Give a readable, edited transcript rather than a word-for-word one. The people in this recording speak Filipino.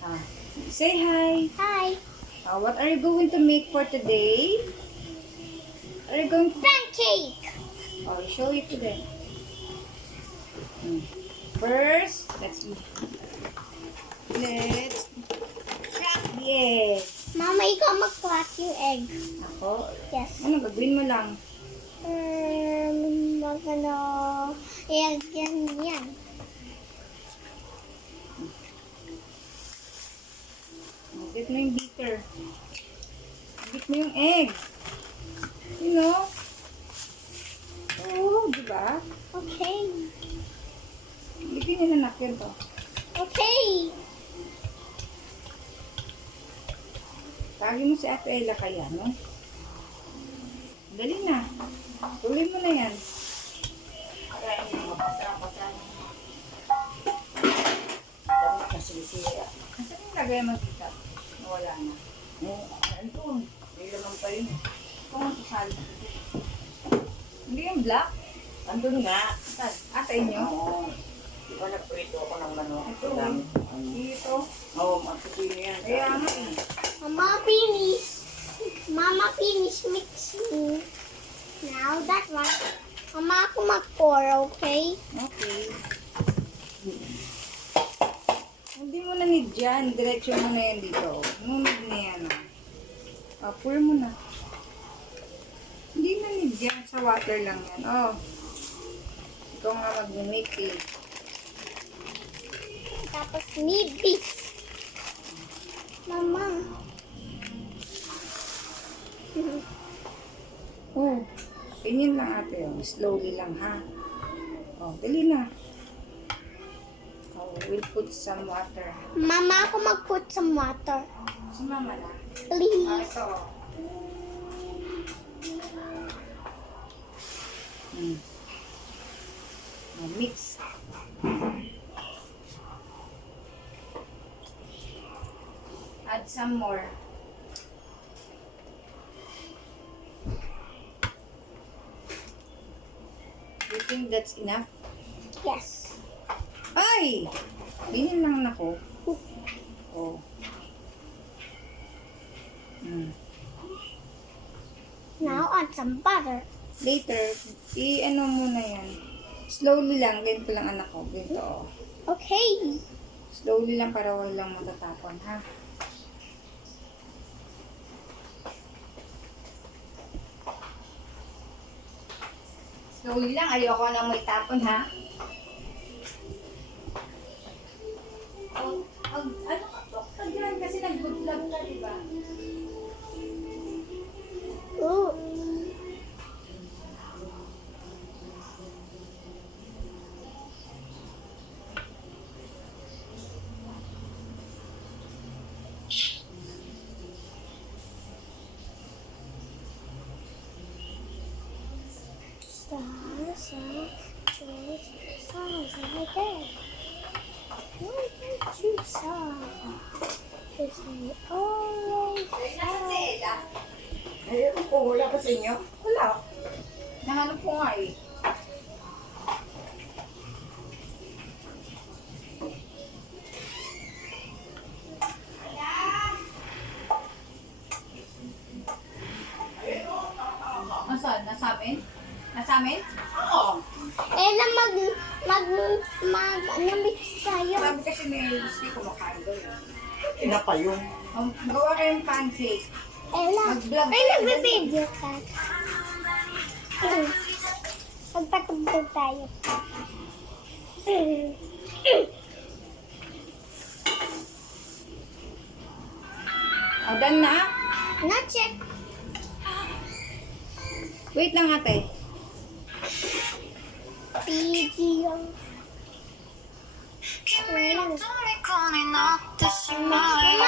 Ah, say hi. Hi. What are you going to make for today? Are you going to... Pancake. I'll show you today. First, let's crack the egg. Mama, ikaw mag-crack yung egg. Ako? Yes. Ano, gagawin mo lang. Egg yan. Dip mo yung beater. Dip mo yung egg. You know? Oh, di ba? Okay. Lipin niya na napkin to. Okay. Tagin mo si Ate Ella kaya, no? Dali na. Tuloy mo na yan. Nasaan yung lagay mo kita? Nawala na. Ito, may laman pa yun. Ito ang sasali. Hindi yung black? Andun nga. Saan? Sa inyo? Oo. Di ba nagprito ako ng manok? Ito. Dito. Oo, magkasino yan. Kaya nga eh. Mama, finish mixing. Now that one. Mama, ako mag-pour, okay? Okay. Hindi mo na need dyan. Diretso mo na yan dito. Nunod na yan. Pour mo na. Hindi na need dyan. Sa water lang yan. Ikaw nga mag-make eh. Tapos need this. Mama. Ganyan lang ate. Slowly lang ha. Dali na. We'll put some water. Mama, ako mag-put some water. Si mama na. Please. Ito. Mix. Add some more. You think that's enough? Yes. Ay! Ganyan lang ako. Now, add some butter. Later, i-ano muna yan. Slowly lang. Ganito lang anak ko. Ganito Okay. Slowly lang para walang matatapon, ha? Slowly lang. Ayoko nang may tapon, ha? Ano ka to? Tagyan kasi nag-vlog ka, di ba? Ooh. Ayun po, wala pa sa inyo? Wala. Nahanap ko nga eh. Nasaan? Nasa amin? Nasa amin? Oo. Mix tayo. Sabi kasi may gusto kumakain doon. Ina pa yun. Gawa kayong pancake. Mag-vlog. Ay, nagbe-video ka. Magpatugtog tayo. Done na? Not check. Wait lang ate. Video. Wait lang. Mama!